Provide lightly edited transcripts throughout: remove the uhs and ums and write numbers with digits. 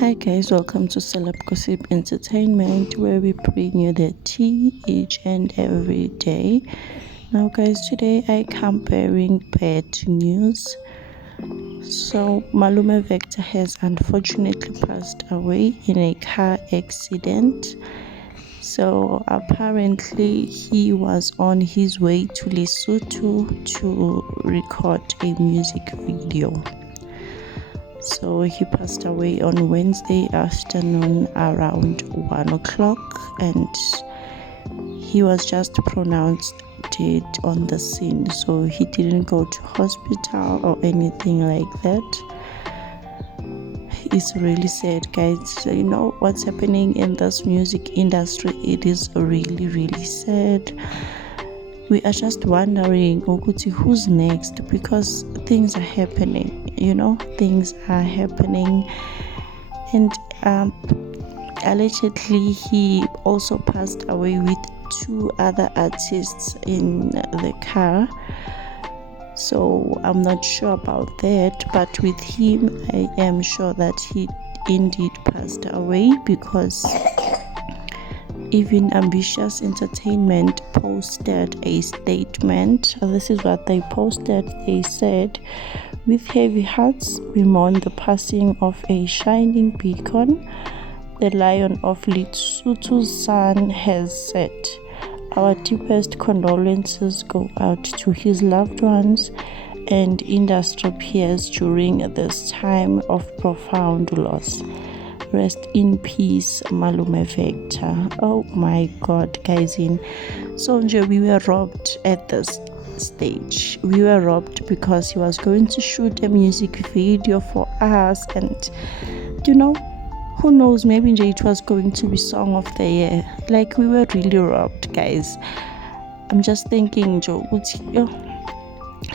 Hi guys, welcome to Celeb Gossip Entertainment, where we bring you the tea each and every day. Now guys, today I come bearing bad news. So Malume Vector has unfortunately passed away in a car accident. So apparently he was on his way to Lesotho to record a music video. So he passed away on Wednesday afternoon around 1 o'clock, and he was just pronounced dead on the scene. So he didn't go to hospital or anything like that. It's really sad, guys. So, you know what's happening in this music industry, it is really sad. We are just wondering, Okuti, who's next? Because things are happening, things are happening. And allegedly, he also passed away with two other artists in the car. So I'm not sure about that, but with him, I am sure that he indeed passed away, because even Ambitious Entertainment posted a statement. This is what they posted. They said, "With heavy hearts, we mourn the passing of a shining beacon. The Lion of Lesotho's son has said, our deepest condolences go out to his loved ones and industry peers during this time of profound loss. Rest in peace, Malume Vector." Oh my God, guys. In Sonja, we were robbed at this stage. We were robbed because he was going to shoot a music video for us, and who knows, maybe it was going to be Song of the Year. Like, we were really robbed, guys. I'm just thinking, Joe,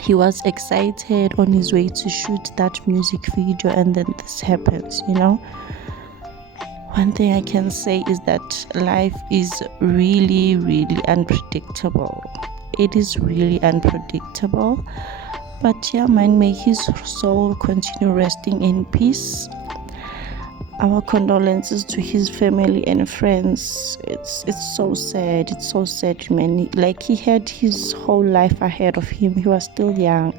he was excited on his way to shoot that music video, and then this happens. One thing I can say is that life is really unpredictable. It is really unpredictable. But yeah, man, may his soul continue resting in peace. Our condolences to his family and friends. It's so sad. It's so sad, man. Like, he had his whole life ahead of him. He was still young.